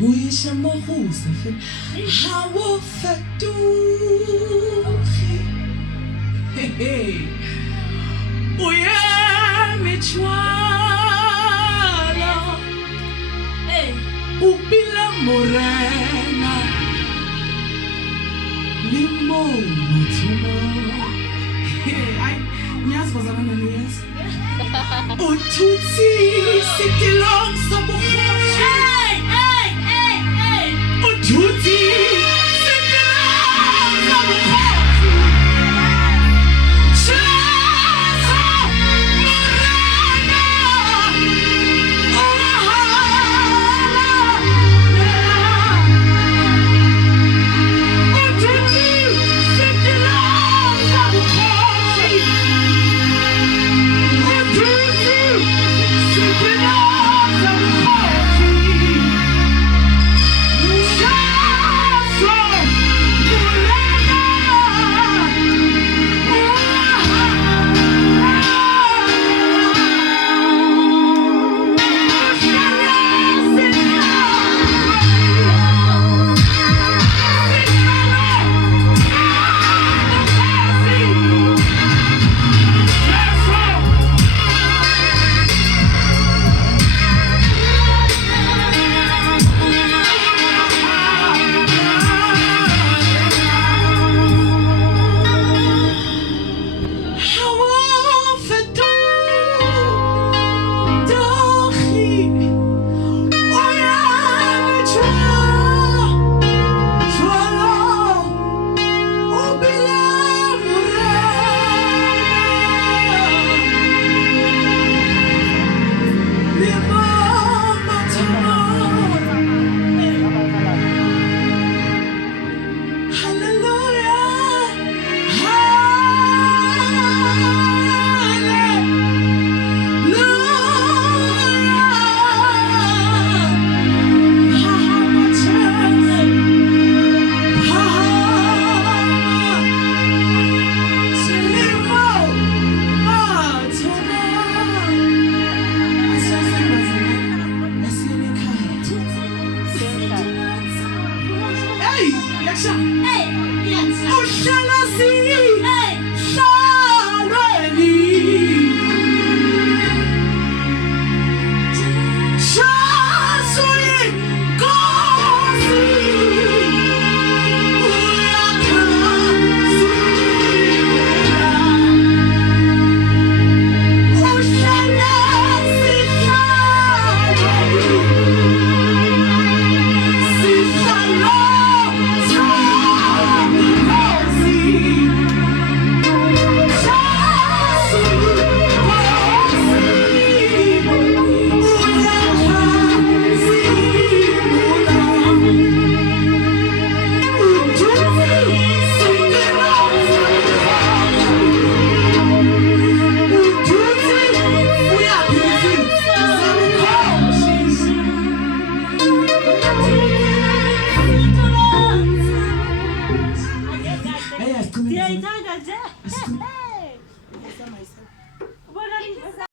ويش مغوص في حوفة دوخي ويا متشوالا وبلا مورانا لمو متما Ai, minhas vozes não minhas. O tutsi se te lança borracha. O tutsi se te lança borracha. Chasa morana. O tutsi se te lança borracha. Hey, yes. Oh, shall I see?